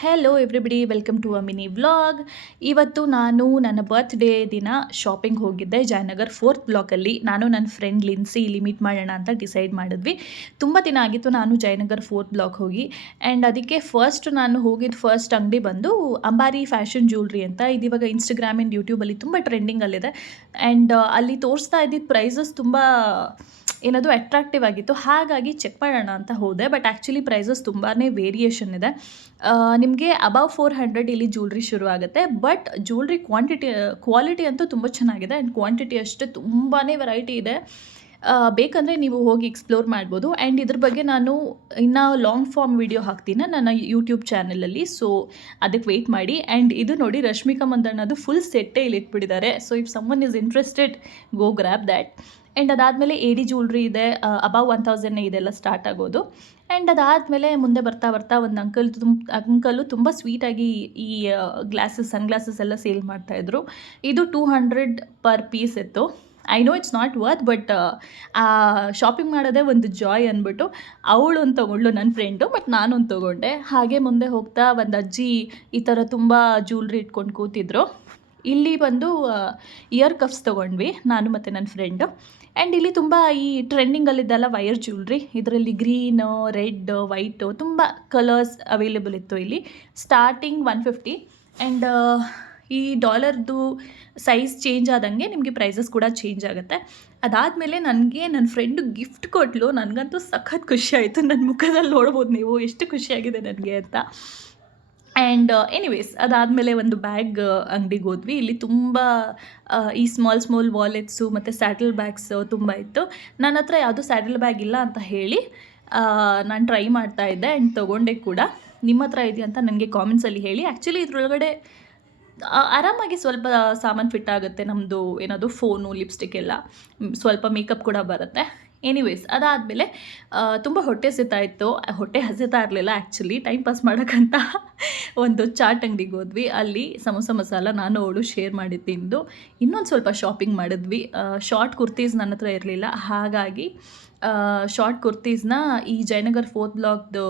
Hello everybody, welcome to a mini vlog. ಇವತ್ತು ನಾನು ನನ್ನ ಬರ್ತ್ಡೇ ದಿನ ಶಾಪಿಂಗ್ ಹೋಗಿದ್ದೆ ಜಯನಗರ್ 4th ಬ್ಲಾಕಲ್ಲಿ. ನಾನು ನನ್ನ ಫ್ರೆಂಡ್ ಲಿನ್ಸಿ ಇಲ್ಲಿ ಮೀಟ್ ಮಾಡೋಣ ಅಂತ ಡಿಸೈಡ್ ಮಾಡಿದ್ವಿ. ತುಂಬ ದಿನ ಆಗಿತ್ತು ನಾನು ಜಯನಗರ್ 4th ಬ್ಲಾಕ್ ಹೋಗಿ. ಆ್ಯಂಡ್ ಅದಕ್ಕೆ ನಾನು ಹೋಗಿದ್ದು ಫಸ್ಟ್ ಅಂಗಡಿ ಬಂದು ಅಂಬಾರಿ ಫ್ಯಾಷನ್ ಜ್ಯುವೆಲ್ರಿ ಅಂತ. ಇದು ಇವಾಗ ಇನ್ಸ್ಟಾಗ್ರಾಮ್ ಆ್ಯಂಡ್ ಯೂಟ್ಯೂಬಲ್ಲಿ ತುಂಬ ಟ್ರೆಂಡಿಂಗಲ್ಲಿದೆ. ಆ್ಯಂಡ್ ಅಲ್ಲಿ ತೋರಿಸ್ತಾ ಇದ್ದಿದ್ದು ಪ್ರೈಸಸ್ ತುಂಬ ಏನದು ಅಟ್ರಾಕ್ಟಿವ್ ಆಗಿತ್ತು. ಹಾಗಾಗಿ ಚೆಕ್ ಮಾಡೋಣ ಅಂತ ಹೋದೆ. ಬಟ್ ಆ್ಯಕ್ಚುಲಿ ಪ್ರೈಸಸ್ ತುಂಬಾ ವೇರಿಯೇಷನ್ ಇದೆ. ನಿಮಗೆ ಅಬವ್ 400 ಇಲ್ಲಿ ಜ್ಯುವೆಲ್ರಿ ಶುರು ಆಗುತ್ತೆ. ಬಟ್ ಜ್ಯುವೆಲ್ರಿ ಕ್ವಾಲಿಟಿ ಅಂತೂ ತುಂಬ ಚೆನ್ನಾಗಿದೆ. ಆ್ಯಂಡ್ ಕ್ವಾಂಟಿಟಿ ಅಷ್ಟೇ ತುಂಬಾ ವೆರೈಟಿ ಇದೆ. ಬೇಕಂದರೆ ನೀವು ಹೋಗಿ ಎಕ್ಸ್ಪ್ಲೋರ್ ಮಾಡ್ಬೋದು. ಆ್ಯಂಡ್ ಇದ್ರ ಬಗ್ಗೆ ನಾನು ಇನ್ನೂ ಲಾಂಗ್ ಫಾರ್ಮ್ ವಿಡಿಯೋ ಹಾಕ್ತೀನಿ ನನ್ನ ಯೂಟ್ಯೂಬ್ ಚಾನಲಲ್ಲಿ. ಸೊ ಅದಕ್ಕೆ ವೆಯ್ಟ್ ಮಾಡಿ. ಆ್ಯಂಡ್ ಇದು ನೋಡಿ, ರಶ್ಮಿಕಾ ಮಂದಣ್ಣದು ಫುಲ್ ಸೆಟ್ಟೇ ಇಲ್ಲಿ ಇಟ್ಬಿಟ್ಟಿದ್ದಾರೆ. So if someone is interested, go grab that. And ಅದಾದಮೇಲೆ ಎಡಿ ಜ್ಯುವೆಲ್ರಿ ಇದೆ. ಅಬವ್ 1000 ಇದೆಲ್ಲ ಸ್ಟಾರ್ಟ್ ಆಗೋದು. ಆ್ಯಂಡ್ ಅದಾದಮೇಲೆ ಮುಂದೆ ಬರ್ತಾ ಬರ್ತಾ ಒಂದು ಅಂಕಲು ತುಂಬ ಸ್ವೀಟಾಗಿ ಈ ಸನ್ಗ್ಲಾಸಸ್ ಎಲ್ಲ ಸೇಲ್ ಮಾಡ್ತಾಯಿದ್ರು. ಇದು 200 ಪರ್ ಪೀಸ್ ಇತ್ತು. I know it's not worth, but shopping ಮಾಡೋದೇ ಒಂದು ಜಾಯ್ ಅಂದ್ಬಿಟ್ಟು ಅವಳು ಒಂದು ತೊಗೊಂಡ್ಳು, ನನ್ನ ಫ್ರೆಂಡು. ಬಟ್ ನಾನೊಂದು ತೊಗೊಂಡೆ. ಹಾಗೆ ಮುಂದೆ ಹೋಗ್ತಾ ಒಂದು ಅಜ್ಜಿ ಈ ಥರ ತುಂಬ ಜ್ಯುವೆಲ್ರಿ ಇಟ್ಕೊಂಡು ಕೂತಿದ್ರು. ಇಲ್ಲಿ ಬಂದು ಇಯರ್ ಕಫ್ಸ್ ತೊಗೊಂಡ್ವಿ ನಾನು ಮತ್ತು ನನ್ನ ಫ್ರೆಂಡು. ಆ್ಯಂಡ್ ಇಲ್ಲಿ ತುಂಬ ಈ ಟ್ರೆಂಡಿಂಗಲ್ಲಿದ್ದೆಲ್ಲ ವೈರ್ ಜ್ಯುವೆಲ್ರಿ. ಇದರಲ್ಲಿ ಗ್ರೀನ್, ರೆಡ್, ವೈಟು ತುಂಬ ಕಲರ್ಸ್ ಅವೈಲೇಬಲ್ ಇತ್ತು. ಇಲ್ಲಿ ಸ್ಟಾರ್ಟಿಂಗ್ 150. ಆ್ಯಂಡ್ ಈ ಡಾಲರ್ದು ಸೈಜ್ ಚೇಂಜ್ ಆದಂಗೆ ನಿಮಗೆ ಪ್ರೈಸಸ್ ಕೂಡ ಚೇಂಜ್ ಆಗುತ್ತೆ. ಅದಾದಮೇಲೆ ನನಗೆ ನನ್ನ ಫ್ರೆಂಡು ಗಿಫ್ಟ್ ಕೊಟ್ಟಳು. ನನಗಂತೂ ಸಖತ್ ಖುಷಿ ಆಯಿತು. ನನ್ನ ಮುಖದಲ್ಲಿ ನೋಡ್ಬೋದು ನೀವು ಎಷ್ಟು ಖುಷಿಯಾಗಿದೆ ನನಗೆ ಅಂತ. ಆ್ಯಂಡ್ ಎನಿವೇಸ್ ಅದಾದಮೇಲೆ ಒಂದು ಬ್ಯಾಗ್ ಅಂಗಡಿಗೆ ಹೋದ್ವಿ. ಇಲ್ಲಿ ತುಂಬ ಈ ಸ್ಮಾಲ್ ವಾಲೆಟ್ಸು ಮತ್ತು ಸ್ಯಾಡಲ್ ಬ್ಯಾಗ್ಸು ತುಂಬ ಇತ್ತು. ನನ್ನ ಹತ್ರ ಯಾವುದೂ ಸ್ಯಾಡಲ್ ಬ್ಯಾಗ್ ಇಲ್ಲ ಅಂತ ಹೇಳಿ ನಾನು ಟ್ರೈ ಮಾಡ್ತಾಯಿದ್ದೆ. ಆ್ಯಂಡ್ ತೊಗೊಂಡೆ ಕೂಡ. ನಿಮ್ಮ ಹತ್ರ ಇದೆಯಾ ಅಂತ ನನಗೆ ಕಾಮೆಂಟ್ಸಲ್ಲಿ ಹೇಳಿ. ಆ್ಯಕ್ಚುಲಿ ಇದ್ರೊಳಗಡೆ ಆರಾಮಾಗಿ ಸ್ವಲ್ಪ ಸಾಮಾನು ಫಿಟ್ ಆಗುತ್ತೆ. ನಮ್ಮದು ಏನದು ಫೋನು, ಲಿಪ್ಸ್ಟಿಕ್ ಎಲ್ಲ, ಸ್ವಲ್ಪ ಮೇಕಪ್ ಕೂಡ ಬರುತ್ತೆ. ಎನಿವೇಸ್ ಅದಾದಮೇಲೆ ತುಂಬ ಹೊಟ್ಟೆ ಹಸಿತಾ ಇರಲಿಲ್ಲ. ಆ್ಯಕ್ಚುಲಿ ಟೈಮ್ ಪಾಸ್ ಮಾಡೋಕ್ಕಂತ ಒಂದು ಚಾಟ್ ಅಂಗಡಿಗೆ ಹೋದ್ವಿ. ಅಲ್ಲಿ ಸಮೋಸ ಮಸಾಲ ನಾನು ಅವಳು ಶೇರ್ ಮಾಡಿ ತಿಂದು ಇನ್ನೊಂದು ಸ್ವಲ್ಪ ಶಾಪಿಂಗ್ ಮಾಡಿದ್ವಿ. ಶಾರ್ಟ್ ಕುರ್ತೀಸ್ ನನ್ನ ಹತ್ರ ಇರಲಿಲ್ಲ. ಹಾಗಾಗಿ ಶಾರ್ಟ್ ಕುರ್ತೀಸ್ನ ಈ ಜಯನಗರ್ 4th ಬ್ಲಾಕ್ದು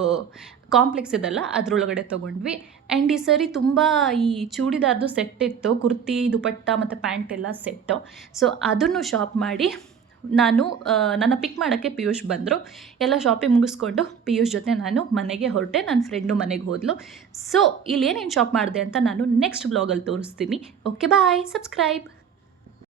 ಕಾಂಪ್ಲೆಕ್ಸ್ ಇದೆಲ್ಲ ಅದರೊಳಗಡೆ ತೊಗೊಂಡ್ವಿ. ಆ್ಯಂಡ್ ಈ ಸರಿ ತುಂಬ ಈ ಚೂಡಿದಾರ್ದು ಸೆಟ್ ಇತ್ತು. ಕುರ್ತಿ, ದುಪಟ್ಟ ಮತ್ತು ಪ್ಯಾಂಟ್ ಎಲ್ಲ ಸೆಟ್ಟು. ಸೊ ಅದನ್ನು ಶಾಪ್ ಮಾಡಿ ನಾನು ನನ್ನ ಪಿಕ್ ಮಾಡೋಕ್ಕೆ ಪಿಯೂಷ್ ಬಂದರು. ಎಲ್ಲ ಶಾಪಿಂಗ್ ಮುಗಿಸ್ಕೊಂಡು ಪಿಯೂಷ್ ಜೊತೆ ನಾನು ಮನೆಗೆ ಹೊರಟೆ. ನನ್ನ ಫ್ರೆಂಡು ಮನೆಗೆ ಹೋದಳು. ಸೊ ಇಲ್ಲೇನೇನು ಶಾಪ್ ಮಾಡಿದೆ ಅಂತ ನಾನು ನೆಕ್ಸ್ಟ್ ಬ್ಲಾಗಲ್ಲಿ ತೋರಿಸ್ತೀನಿ. ಓಕೆ, ಬಾಯ್, ಸಬ್ಸ್ಕ್ರೈಬ್.